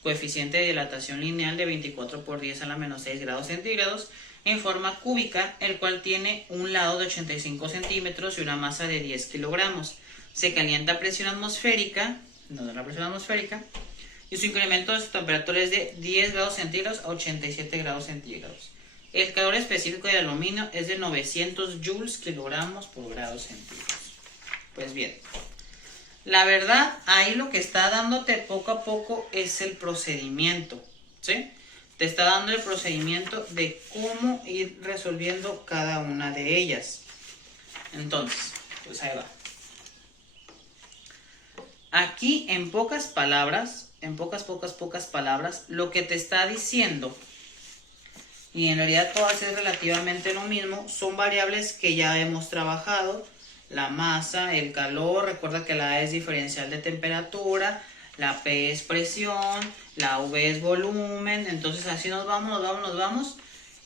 coeficiente de dilatación lineal de 24 por 10 a la menos 6 grados centígrados, en forma cúbica, el cual tiene un lado de 85 centímetros y una masa de 10 kilogramos. Se calienta a presión atmosférica, y su incremento de su temperatura es de 10 grados centígrados a 87 grados centígrados. El calor específico del aluminio es de 900 joules kilogramos por grado centígrados. Pues bien, la verdad, ahí lo que está dándote poco a poco es el procedimiento, ¿sí? Te está dando el procedimiento de cómo ir resolviendo cada una de ellas. Entonces, pues ahí va. Aquí en pocas palabras, pocas palabras, lo que te está diciendo, y en realidad todas es relativamente lo mismo, son variables que ya hemos trabajado. La masa, el calor, recuerda que la A es diferencial de temperatura, la P es presión, la V es volumen, entonces así nos vamos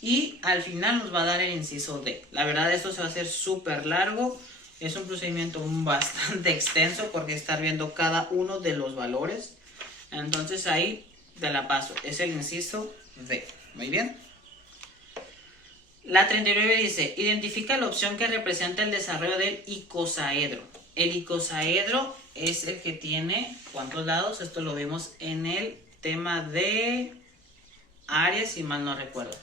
y al final nos va a dar el inciso D. La verdad esto se va a hacer súper largo, es un procedimiento bastante extenso porque estar viendo cada uno de los valores, entonces ahí te la paso, es el inciso D. Muy bien. La 39 dice, identifica la opción que representa el desarrollo del icosaedro. El icosaedro es el que tiene, ¿cuántos lados? Esto lo vimos en el tema de áreas, si mal no recuerdo.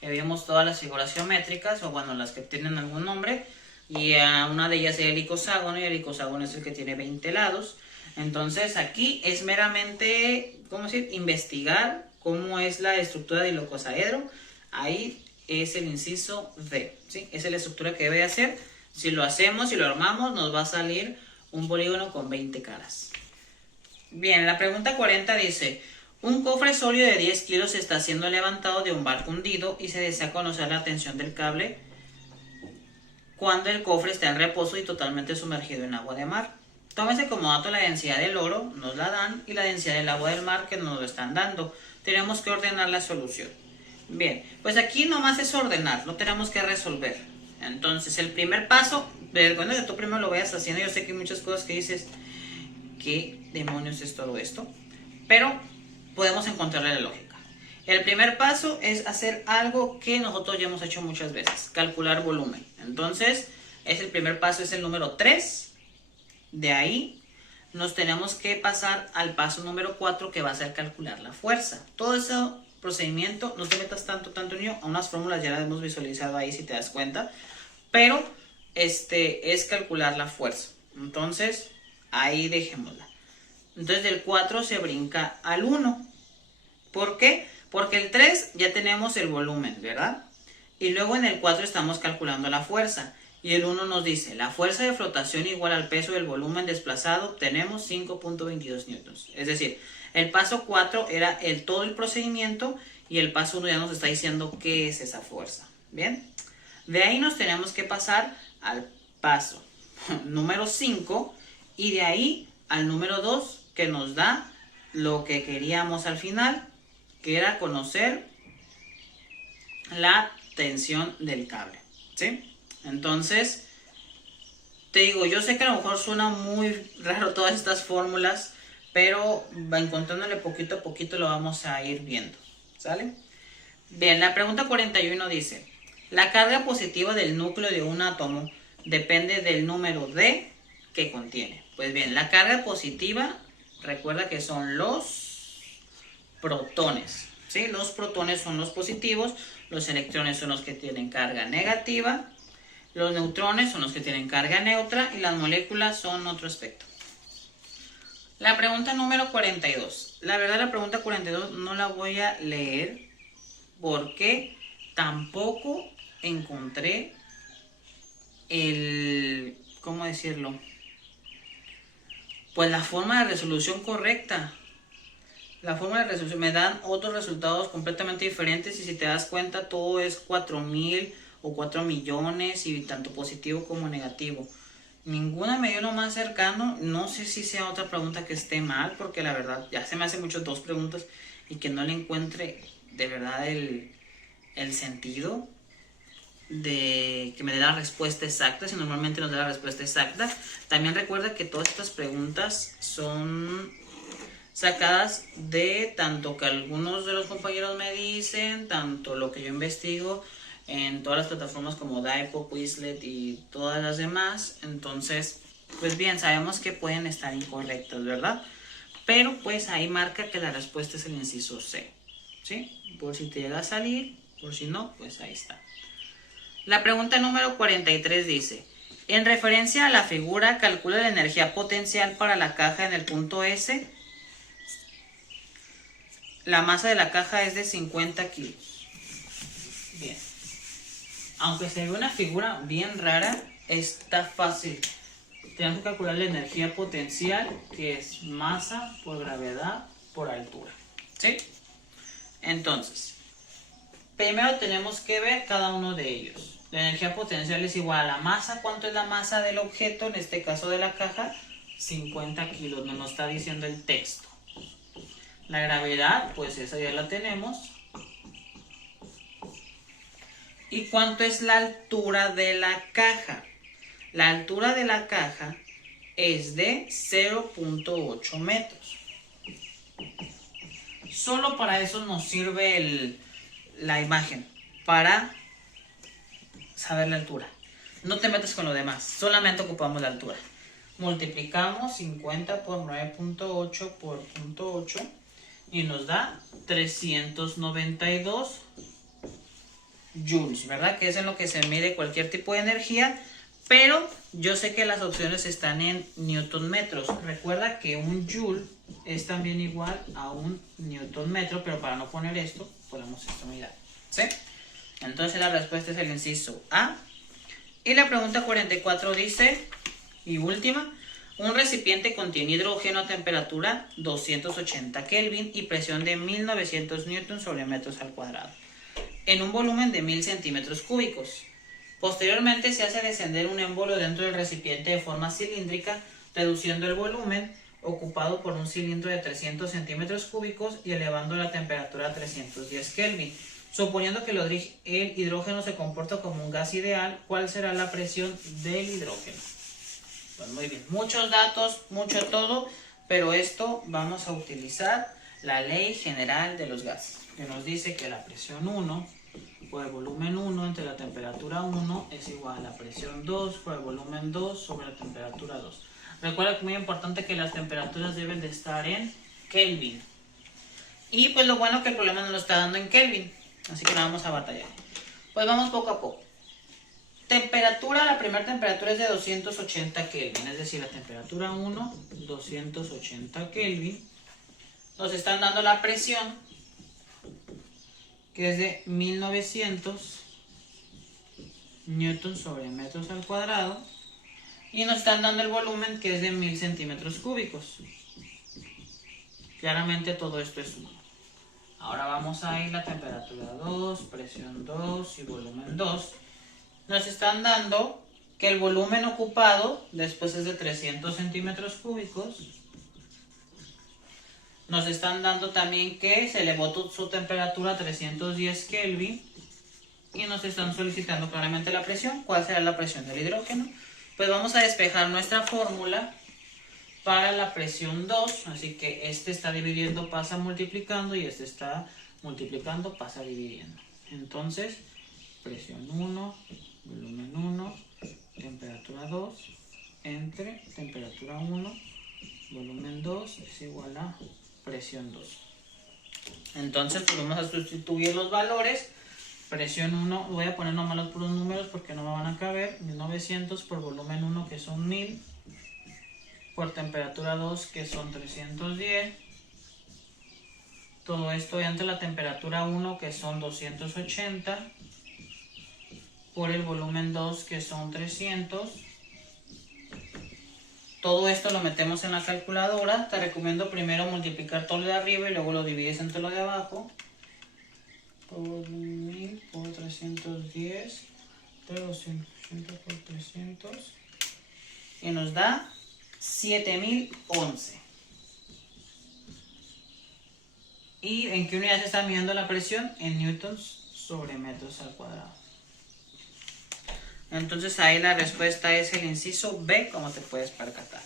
Vimos todas las figuras geométricas, o bueno, las que tienen algún nombre, y una de ellas es el icoságono, y el icoságono es el que tiene 20 lados. Entonces aquí es meramente, ¿cómo decir?, investigar cómo es la estructura del icosaedro. Ahí es el inciso D, ¿sí? Esa es la estructura que debe hacer. Si lo hacemos, si lo armamos, nos va a salir un polígono con 20 caras. Bien, la pregunta 40 dice, un cofre sólido de 10 kilos está siendo levantado de un barco hundido y se desea conocer la tensión del cable cuando el cofre está en reposo y totalmente sumergido en agua de mar. Tómese como dato la densidad del oro, nos la dan, y la densidad del agua del mar que nos lo están dando. Tenemos que ordenar la solución. Bien, pues aquí nomás es ordenar, no tenemos que resolver. Entonces, el primer paso, bueno, que tú primero lo vayas haciendo, yo sé que hay muchas cosas que dices, ¿qué demonios es todo esto? Pero podemos encontrarle la lógica. El primer paso es hacer algo que nosotros ya hemos hecho muchas veces, calcular volumen. Entonces, el primer paso es el número 3. De ahí nos tenemos que pasar al paso número 4, que va a ser calcular la fuerza. Todo ese procedimiento, no te metas tanto niño, a unas fórmulas ya las hemos visualizado ahí si te das cuenta, pero es calcular la fuerza. Entonces, ahí dejémosla. Entonces del 4 se brinca al 1. ¿Por qué? Porque el 3 ya tenemos el volumen, ¿verdad? Y luego en el 4 estamos calculando la fuerza. Y el 1 nos dice, la fuerza de flotación igual al peso del volumen desplazado, tenemos 5.22 newtons. Es decir, el paso 4 era todo el procedimiento y el paso 1 ya nos está diciendo qué es esa fuerza. ¿Bien? De ahí nos tenemos que pasar al paso número 5 y de ahí al número 2, que nos da lo que queríamos al final, que era conocer la tensión del cable. ¿Sí? Entonces, te digo, yo sé que a lo mejor suena muy raro todas estas fórmulas, pero encontrándole poquito a poquito lo vamos a ir viendo, ¿sale? Bien, la pregunta 41 dice, la carga positiva del núcleo de un átomo depende del número D que contiene. Pues bien, la carga positiva, recuerda que son los protones, ¿sí? Los protones son los positivos, los electrones son los que tienen carga negativa, los neutrones son los que tienen carga neutra y las moléculas son otro aspecto. La pregunta número 42. La verdad, la pregunta 42 no la voy a leer porque tampoco encontré ¿cómo decirlo? Pues la forma de resolución correcta. La forma de resolución me dan otros resultados completamente diferentes y si te das cuenta todo es 4000 o 4 millones y tanto positivo como negativo. Ninguna me dio lo más cercano. No sé si sea otra pregunta que esté mal, porque la verdad ya se me hacen muchas dos preguntas y que no le encuentre de verdad el sentido de que me dé la respuesta exacta, si normalmente nos da la respuesta exacta. También recuerda que todas estas preguntas son sacadas de tanto que algunos de los compañeros me dicen, tanto lo que yo investigo en todas las plataformas como Daipo, Quizlet y todas las demás. Entonces, pues bien, sabemos que pueden estar incorrectas, ¿verdad? Pero pues ahí marca que la respuesta es el inciso C, ¿sí? Por si te llega a salir, por si no, pues ahí está. La pregunta número 43 dice, en referencia a la figura, calcula la energía potencial para la caja en el punto S. La masa de la caja es de 50 kilos. Bien. Aunque se ve una figura bien rara, está fácil. Tenemos que calcular la energía potencial, que es masa por gravedad por altura. ¿Sí? Entonces, primero tenemos que ver cada uno de ellos. La energía potencial es igual a la masa. ¿Cuánto es la masa del objeto? En este caso de la caja, 50 kilos. Nos está diciendo el texto. La gravedad, pues esa ya la tenemos. ¿Y cuánto es la altura de la caja? La altura de la caja es de 0.8 metros. Solo para eso nos sirve la imagen, para saber la altura. No te metas con lo demás, solamente ocupamos la altura. Multiplicamos 50 por 9.8 por 0.8 y nos da 392 joules, ¿verdad? Que es en lo que se mide cualquier tipo de energía, pero yo sé que las opciones están en newton metros. Recuerda que un joule es también igual a un newton metro, pero para no poner esto, ponemos esta unidad, ¿sí? Entonces la respuesta es el inciso A. Y la pregunta 44 dice, y última, Un recipiente contiene hidrógeno a temperatura 280 Kelvin y presión de 1900 newtons sobre metros al cuadrado, en un volumen de 1000 centímetros cúbicos. Posteriormente se hace descender un émbolo dentro del recipiente de forma cilíndrica, reduciendo el volumen ocupado por un cilindro de 300 centímetros cúbicos y elevando la temperatura a 310 Kelvin. Suponiendo que el hidrógeno se comporta como un gas ideal, ¿cuál será la presión del hidrógeno? Pues muy bien, muchos datos, mucho todo, pero esto vamos a utilizar la ley general de los gases, que nos dice que la presión 1 por el volumen 1 entre la temperatura 1 es igual a la presión 2 por el volumen 2 sobre la temperatura 2. Recuerda que es muy importante que las temperaturas deben de estar en Kelvin. Y pues lo bueno que el problema nos lo está dando en Kelvin, así que no vamos a batallar. Pues vamos poco a poco. Temperatura, la primera temperatura es de 280 Kelvin, es decir, la temperatura 1, 280 Kelvin. Nos están dando la presión, que es de 1900 newtons sobre metros al cuadrado. Y nos están dando el volumen, que es de 1000 centímetros cúbicos. Claramente todo esto es 1. Ahora vamos a ir a la temperatura 2, presión 2 y volumen 2. Nos están dando que el volumen ocupado después es de 300 centímetros cúbicos. Nos están dando también que se elevó su temperatura a 310 Kelvin. Y nos están solicitando claramente la presión. ¿Cuál será la presión del hidrógeno? Pues vamos a despejar nuestra fórmula para la presión 2. Así que este está dividiendo, pasa multiplicando, y este está multiplicando, pasa dividiendo. Entonces, presión 1, volumen 1, temperatura 2, entre temperatura 1, volumen 2 es igual a presión 2. Entonces, pues vamos a sustituir los valores. Presión 1, voy a poner nomás los puros números porque no me van a caber. 1900 por volumen 1, que son 1000, por temperatura 2, que son 310. Todo esto entre la temperatura 1, que son 280, por el volumen 2, que son 300. Todo esto lo metemos en la calculadora. Te recomiendo primero multiplicar todo lo de arriba y luego lo divides entre lo de abajo. Por 1000 por 310, de 280 por 300, y nos da 7011. ¿Y en qué unidad se está midiendo la presión? En newtons sobre metros al cuadrado. Entonces ahí la respuesta es el inciso B, como te puedes percatar.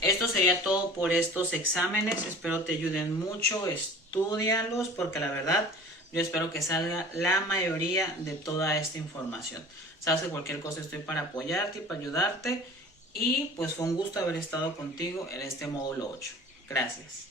Esto sería todo por estos exámenes. Espero te ayuden mucho. Estúdialos porque la verdad yo espero que salga la mayoría de toda esta información. Sabes que cualquier cosa estoy para apoyarte y para ayudarte. Y pues fue un gusto haber estado contigo en este módulo 8. Gracias.